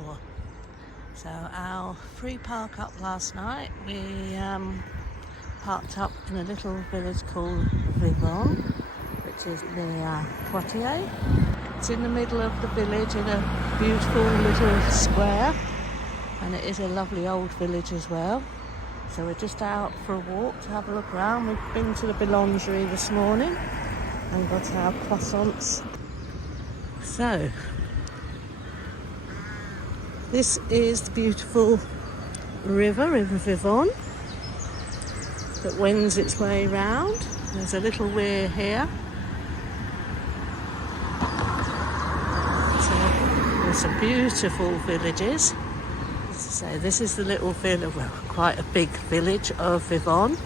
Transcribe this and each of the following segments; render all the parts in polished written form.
before. So our free park up last night, we parked up in a little village called Vivonne, which is near Poitiers. It's in the middle of the village in a beautiful little square, and it is a lovely old village as well. So we're just out for a walk to have a look around. We've been to the boulangerie this morning and got our croissants. So this is the beautiful River Vivonne that wends its way round. There's a little weir here. So there's some beautiful villages. So this is the little village, well, quite a big village of Vivonne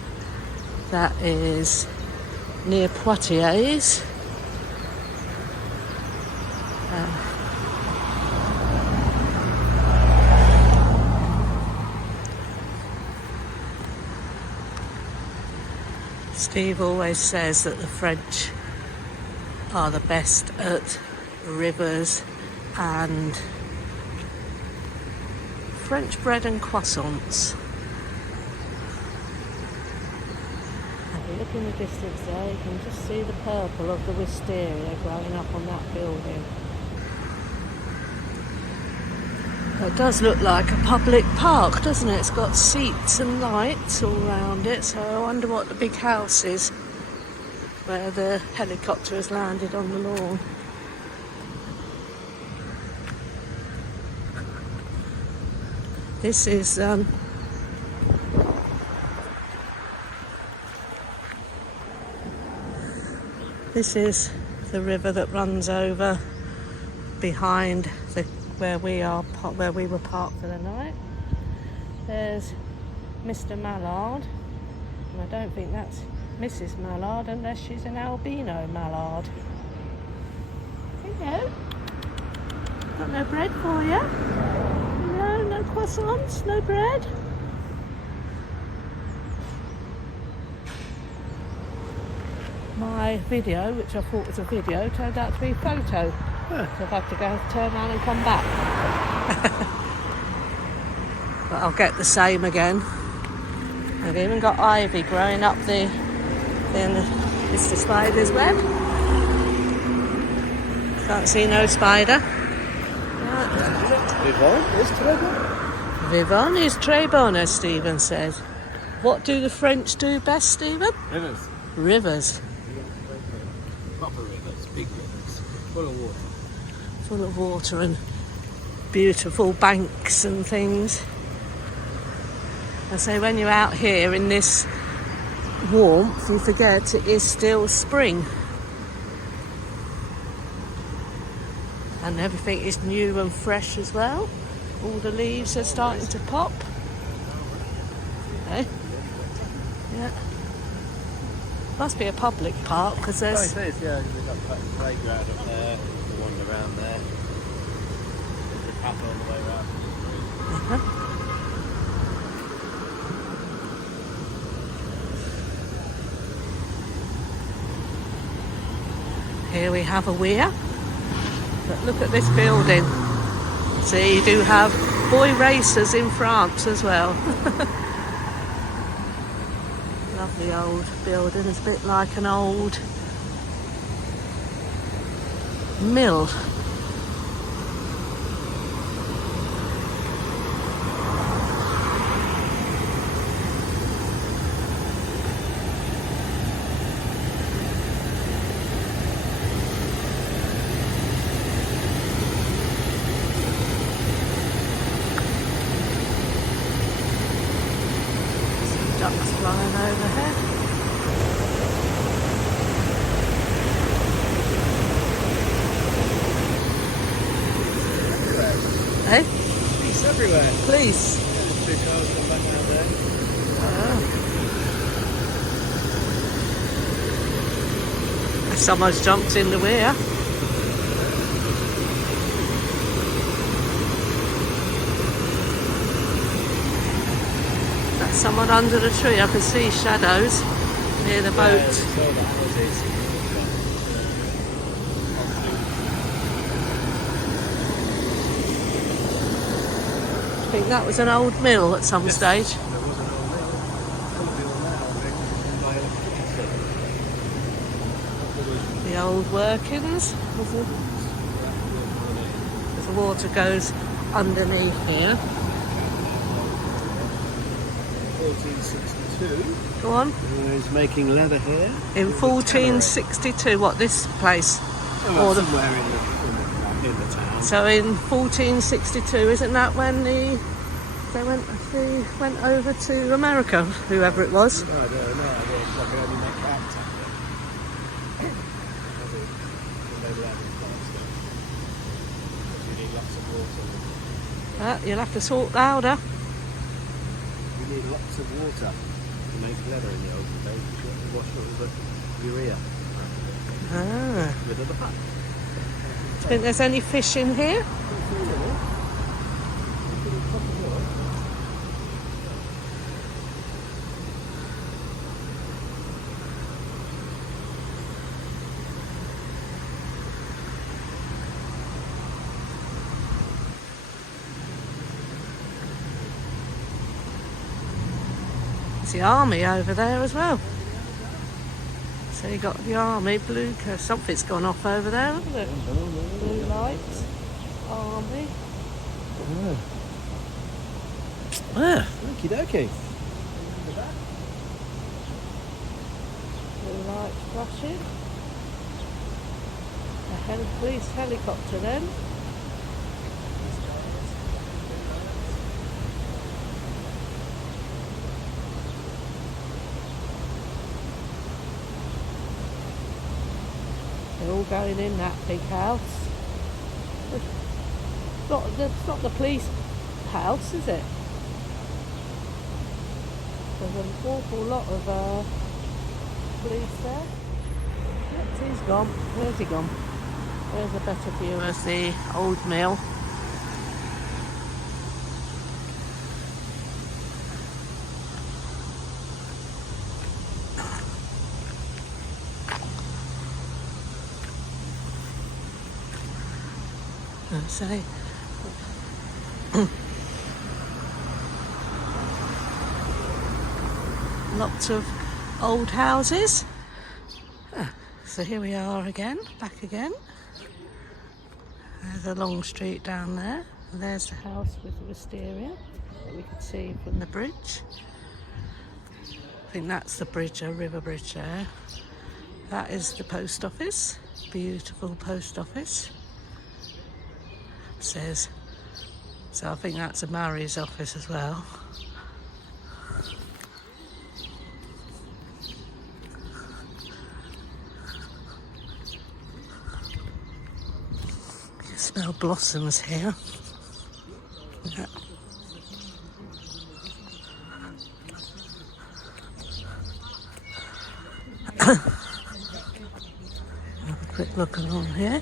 that is near Poitiers. Steve always says that the French are the best at rivers and French bread and croissants. If you look in the distance there, you can just see the purple of the wisteria growing up on that building. It does look like a public park, doesn't it? It's got seats and lights all around it, so I wonder what the big house is where the helicopter has landed on the lawn. This is the river that runs over behind where we were parked for the night. There's Mr. Mallard, and I don't think that's Mrs. Mallard unless she's an albino mallard. Hello. Got no bread for you? No croissants, no bread. My video, which I thought was a video, turned out to be a photo. So I've had to go turn around and come back. But I'll get the same again. I've even got ivy growing up in Mr. Spider's web. Can't see no spider. Vivonne is très bon, as Stephen says. What do the French do best, Stephen? Rivers. Rivers. Proper rivers, big rivers, full of water. Full of water and beautiful banks and things. And so when you're out here in this warmth, you forget it is still spring. And everything is new and fresh as well. All the leaves are starting to pop. Eh? Yeah. Must be a public park because there's... Oh, it is, yeah. They've got a playground up there, the one around there. There's a path all the way around. Here we have a weir. But look at this building. See, you do have boy racers in France as well. Lovely old building. It's a bit like an old mill. Ducks flying overhead. Eh? Police everywhere. Police. Yeah, there's 2 cars come back out there. Oh. Someone's jumped in the weir. That's someone under the tree. I can see shadows near the boat. think that was an old mill at some stage. There was an old mill. Could be on that old mill by electricity. The old workings. The water goes underneath here. 1462. Go on. He's making leather here. In 1462, what, this place? Or somewhere in the town. So in 1462, isn't that when they went over to America, whoever it was? I don't know. I can only make out. You need lots of water. You'll have to talk louder. You need lots of water to make leather in the olden days. You have to wash it with urea. Rid of the fat. Think there's any fish in here? There's the army over there as well. So you got the army, something's gone off over there, hasn't it? Blue lights, army. Okie dokie. Blue lights flashing. A police helicopter then. They're all going in that big house. It's not the police house, is it? There's an awful lot of police there. Yep, he's gone. Where's he gone? There's a better view of the old mill. Say lots of old houses. So here we are again, back again. There's a long street down there. And there's the house with the wisteria that we can see from the bridge. I think that's the bridge, a river bridge there. That is the post office, beautiful post office. Says, so I think that's a Mary's office as well. You can smell blossoms here. Yeah. Have a quick look along here.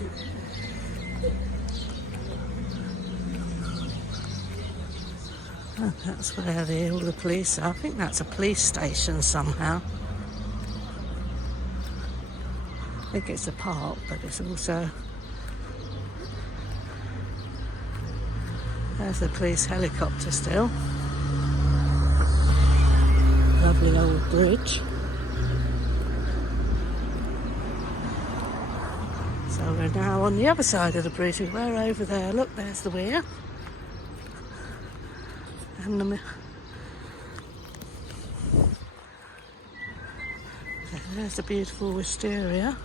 Oh, that's where all the police are. I think that's a police station somehow. I think it's a park, but it's also... There's the police helicopter still. Lovely old bridge. So we're now on the other side of the bridge. We're over there. Look, there's the weir. And there's the beautiful wisteria.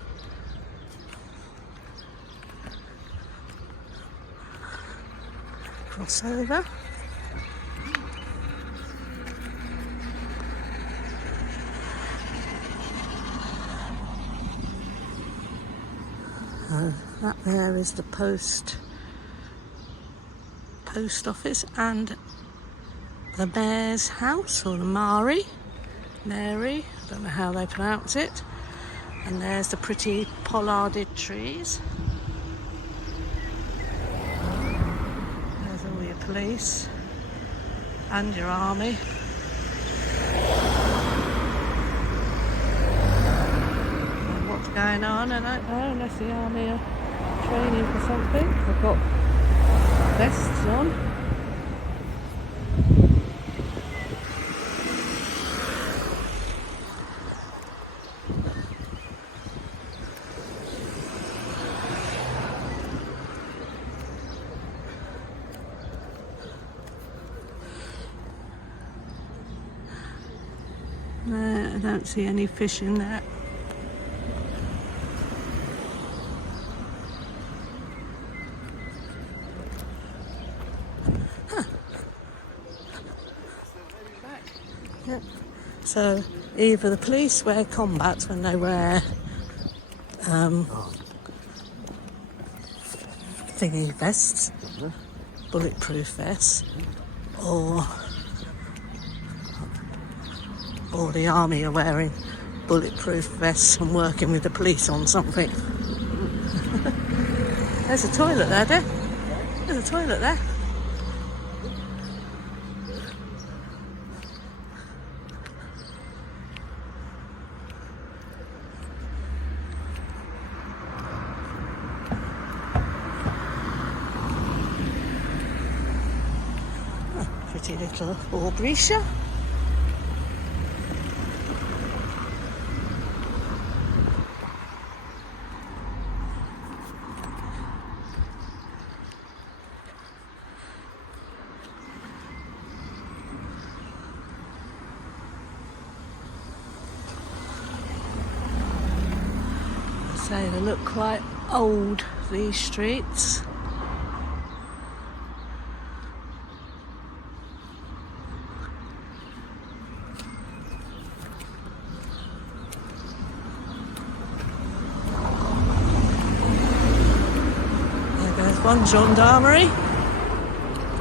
Crossover. That there is the post office and the mayor's house, or the Mary, I don't know how they pronounce it. And there's the pretty pollarded trees. There's all your police and your army. And what's going on, I don't know, unless the army are training for something. They've got vests on. I don't see any fish in there. Yeah. So either the police wear combats when they wear thingy vests, bulletproof vests, or the army are wearing bulletproof vests and working with the police on something. There's a toilet there, dear. There's a toilet there. Pretty little Aubrecia. I say they look quite old, these streets. One gendarmerie,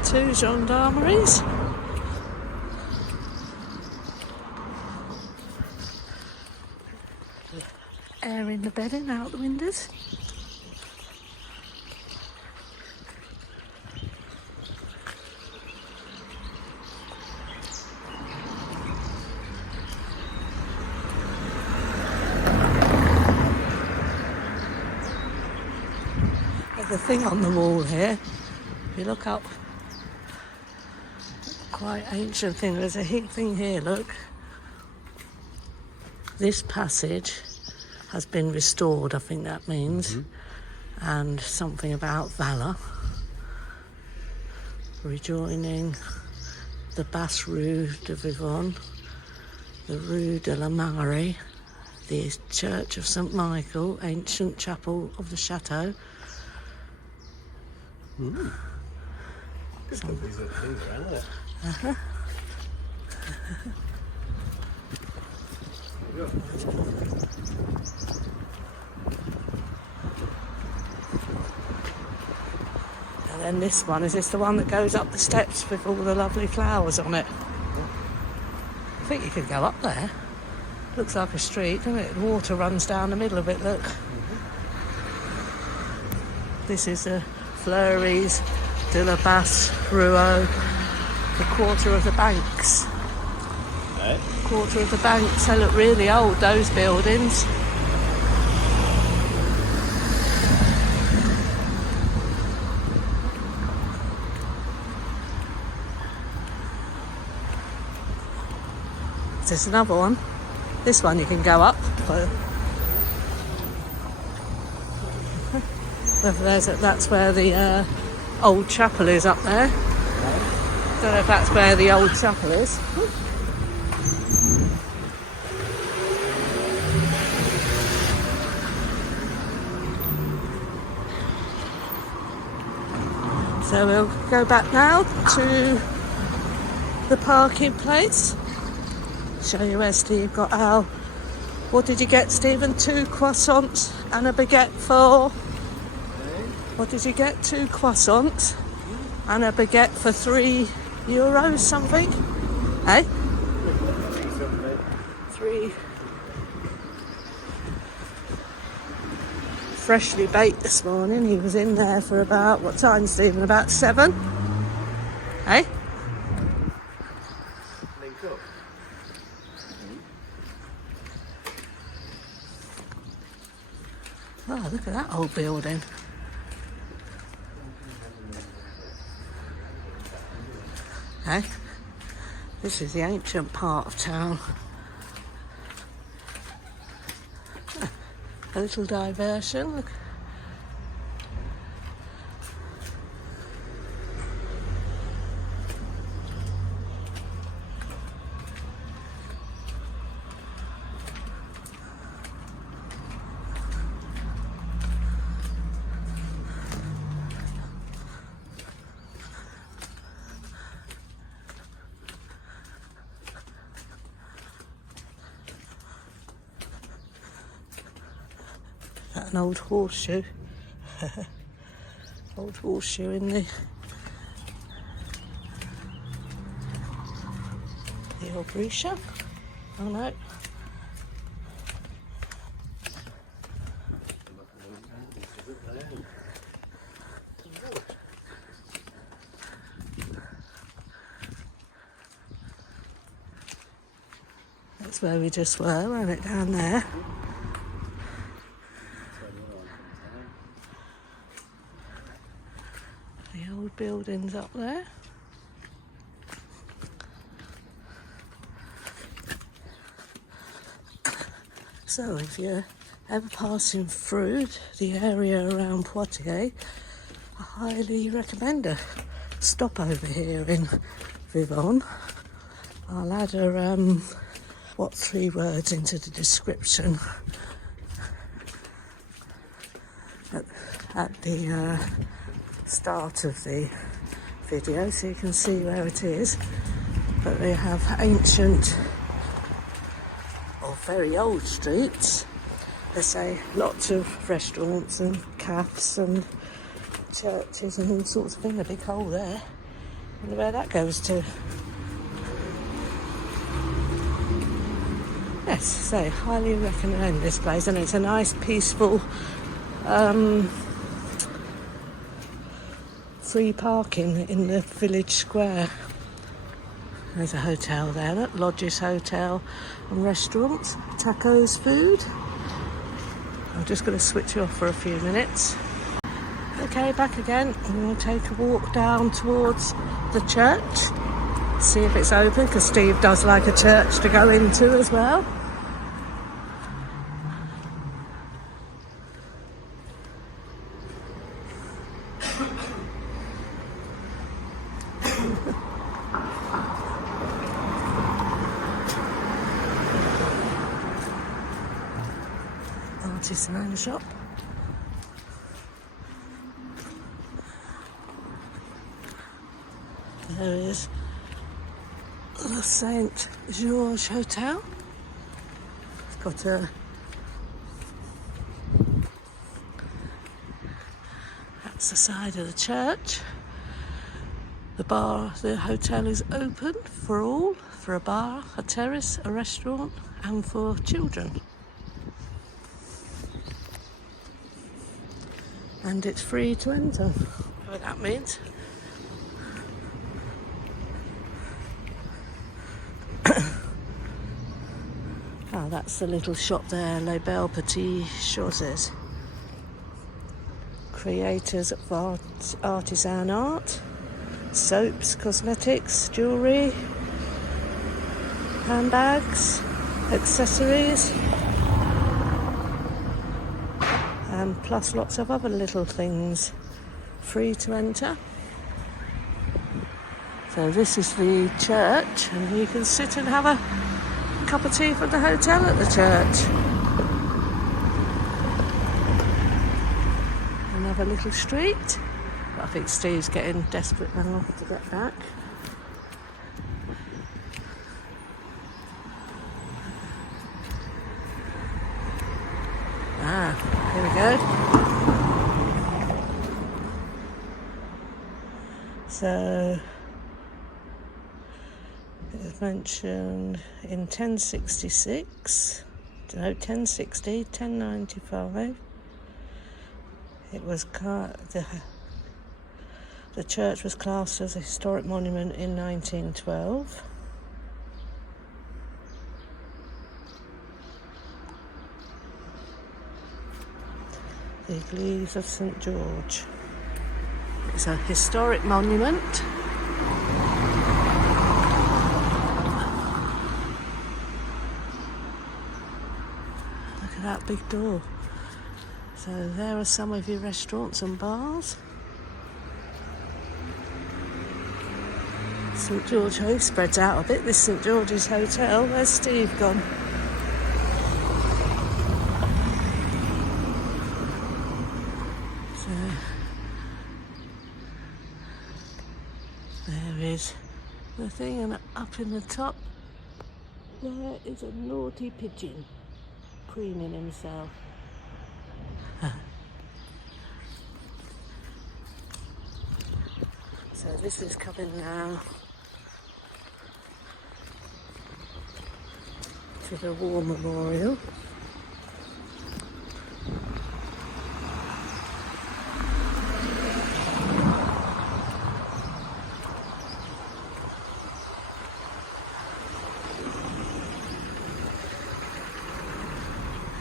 two gendarmeries. Air in the bedding out the windows. The thing on the wall here, if you look up, quite ancient thing, there's a thing here, look. This passage has been restored, I think that means, and something about valour, rejoining the Basse Rue de Vivonne, the Rue de la Mare, the Church of St Michael, ancient chapel of the chateau. Good stuff, these are things around there. And then this one, is this the one that goes up the steps with all the lovely flowers on it? I think you could go up there. Looks like a street, doesn't it? The water runs down the middle of it, look. This is a Fleury's de la Basse Rue, the quarter of the banks. Right. Quarter of the banks, they look really old, those buildings. There's another one. This one you can go up. That's where the old chapel is up there. Don't know if that's where the old chapel is. So we'll go back now to the parking place. Show you where Steve got our... What did you get, Stephen? 2 croissants and a baguette for... What did you get? 2 croissants and a baguette for €3 something? Eh? 3. Freshly baked this morning. He was in there for about, what time, Stephen? About 7? Eh? Oh, look at that old building. Okay. This is the ancient part of town. A little diversion. Look. An old horseshoe. Old horseshoe in the old brew shop. Oh no. That's where we just were, wasn't it, down there? The old buildings up there. So if you're ever passing through the area around Poitiers, I highly recommend a stop over here in Vivonne. I'll add a 3 words into the description at the start of the video so you can see where it is. But they have ancient or very old streets. They say lots of restaurants and cafes and churches and all sorts of things. A big hole there. I wonder where that goes to. Yes, so highly recommend this place, and it's a nice peaceful free parking in the village square. There's a hotel there, look, Lodges Hotel and restaurants, tacos, food. I'm just going to switch you off for a few minutes. Okay, back again. I'm going to take a walk down towards the church, see if it's open, because Steve does like a church to go into as well. Artisan shop. There is the Saint George Hotel. It's got a that's the side of the church. The hotel is open for all, for a bar, a terrace, a restaurant, and for children. And it's free to enter, whatever that means. Oh, that's the little shop there, Les Belles Petites Choses. Creators of artisan art, soaps, cosmetics, jewellery, handbags, accessories, and plus lots of other little things, free to enter. So this is the church, and you can sit and have a cup of tea from the hotel at the church. Another little street. But I think Steve's getting desperate now to get back. Here we go. So it was mentioned in 1066, no, 1060, 1095. It was the church was classed as a historic monument in 1912. The Église of St. George. It's a historic monument. Look at that big door. So there are some of your restaurants and bars. St. George House spreads out a bit, this St. George's Hotel. Where's Steve gone? So there is the thing, and up in the top there is a naughty pigeon preening himself. So this is coming now to the War Memorial.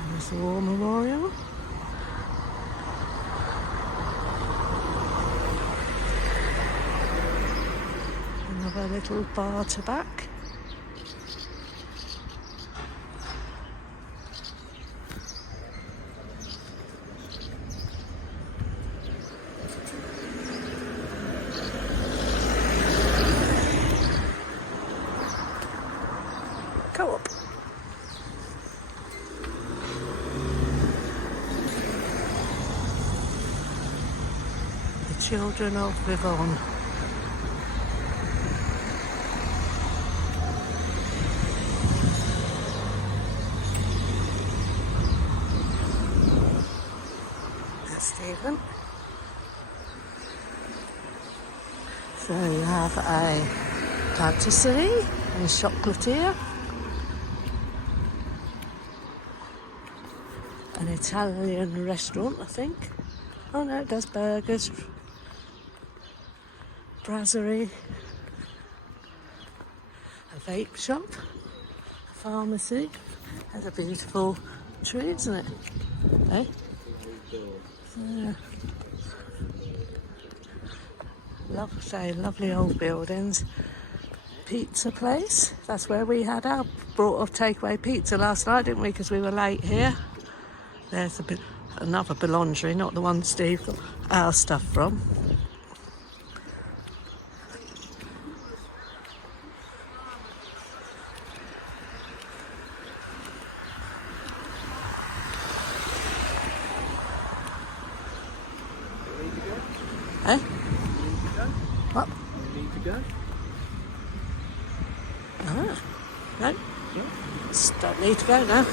There's the War Memorial. Another little bar to back. Co-op. The children of Vivonne. Stephen. So you have a patisserie and chocolatier, an Italian restaurant, I think. Oh no, it does burgers, brasserie, a vape shop, a pharmacy. That's a beautiful tree, isn't it? Eh? Yeah. Lovely old buildings. Pizza place. That's where we had our brought of takeaway pizza last night, didn't we? Because we were late here. There's another boulangerie, not the one Steve got our stuff from. Eh? What? Need to go? Ah, no. Don't need to go now.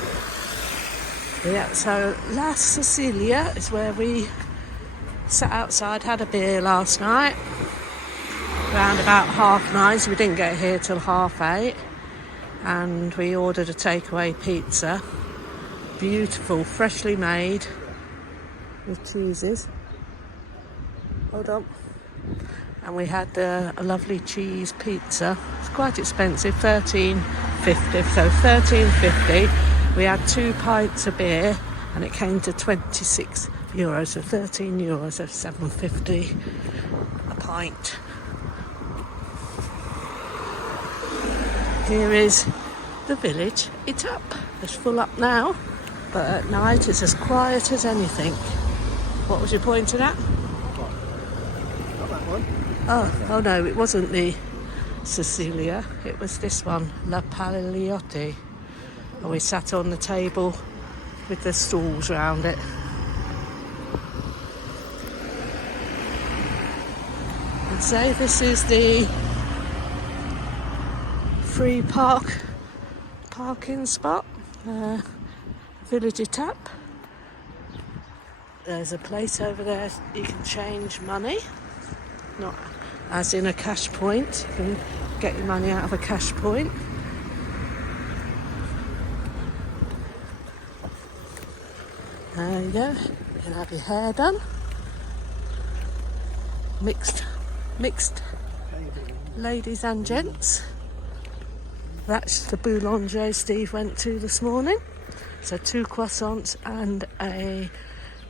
Yeah, so La Sicilia is where we sat outside, had a beer last night. Around about 9:30, so we didn't get here till 8:30. And we ordered a takeaway pizza. Beautiful, freshly made, with cheeses. Hold on. And we had a lovely cheese pizza. It's quite expensive, $13.50. So $13.50. We had 2 pints of beer, and it came to €26. So €13, so $7.50 a pint. Here is the village Etap. It's full up now, but at night it's as quiet as anything. What was you pointing at? Oh no, it wasn't the Sicilia, it was this one, La Pagliotti. And we sat on the table with the stalls round it. And so this is the free parking spot, Village Etap. There's a place over there you can change money. Not as in a cash point. You can get your money out of a cash point. There you go. You can have your hair done. Mixed ladies and gents. That's the boulanger Steve went to this morning. So 2 croissants and a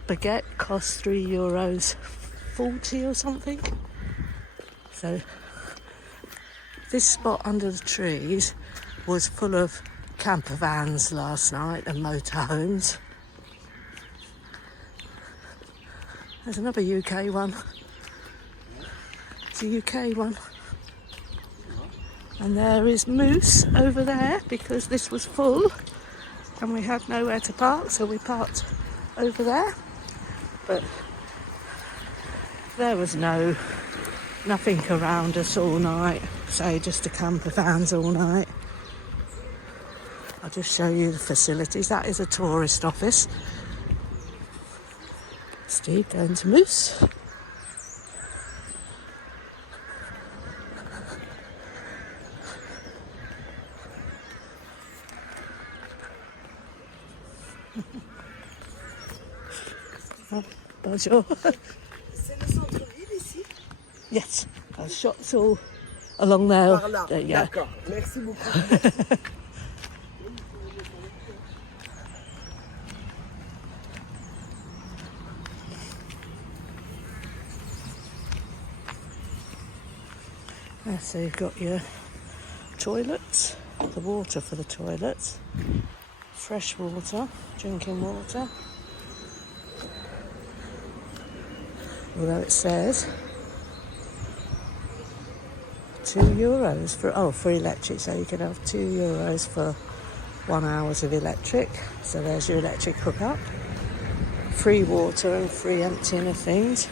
baguette cost €3.40 or something. So this spot under the trees was full of camper vans last night and motorhomes. There's another UK one. It's a UK one. And there is Moose over there because this was full and we had nowhere to park, so we parked over there. But there was nothing around us all night, say just the camper vans all night. I'll just show you the facilities. That is a tourist office. Steve going to Moose. Bonjour. C'est le centre-ville ici? Yes, our shops all along there. Par là. Yeah. D'accord. Merci beaucoup. So you've got your toilets, the water for the toilets, fresh water, drinking water. Although it says €2 for electric, so you can have €2 for 1 hour of electric. So there's your electric hookup, free water and free emptying of things.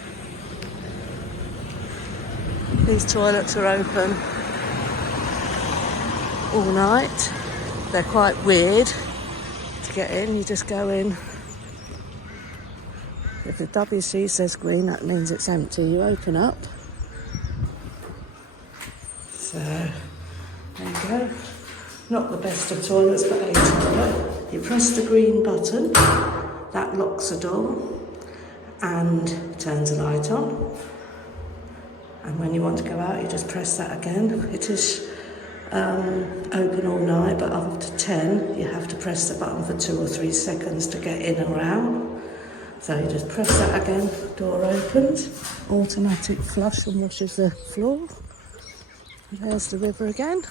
These toilets are open all night. They're quite weird to get in. You just go in. If the WC says green, that means it's empty. You open up. So there you go. Not the best of toilets, but a toilet. You press the green button, that locks the door and turns the light on. And when you want to go out, you just press that again. It is open all night, but after 10, you have to press the button for 2 or 3 seconds to get in or out. So you just press that again, door opens, automatic flush and washes the floor. There's the river again.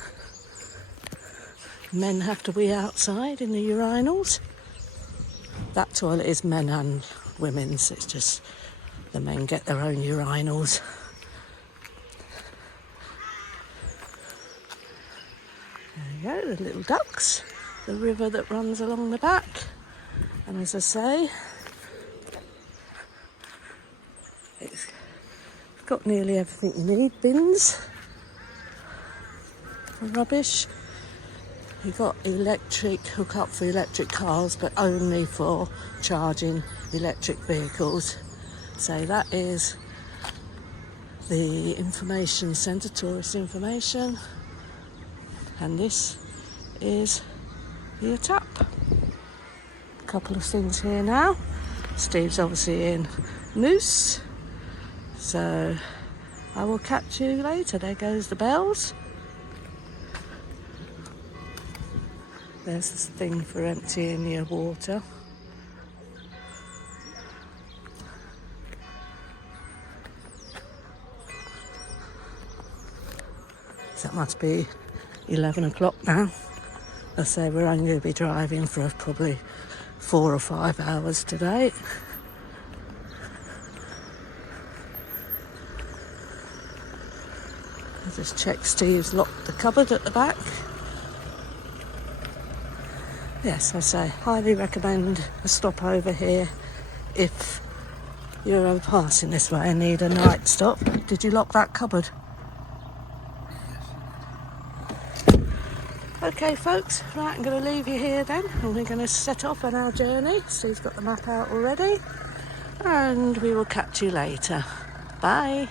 Men have to wee outside in the urinals. That toilet is men and women's, it's just the men get their own urinals. There you go, the little ducks, the river that runs along the back. And as I say, it's got nearly everything you need. Bins for rubbish. You've got electric hookup for electric cars, but only for charging electric vehicles. So that is the information centre, tourist information. And this is the Etap. A couple of things here now. Steve's obviously in Moose. So I will catch you later. There goes the bells. There's this thing for emptying your water. So that must be 11 o'clock now. I say we're only going to be driving for probably 4 or 5 hours today. I just check Steve's locked the cupboard at the back. Yes, I say highly recommend a stop over here if you're ever passing this way and need a night stop. Did you lock that cupboard? Okay folks, right, I'm going to leave you here then and we're going to set off on our journey. Steve's got the map out already and we will catch you later. Bye.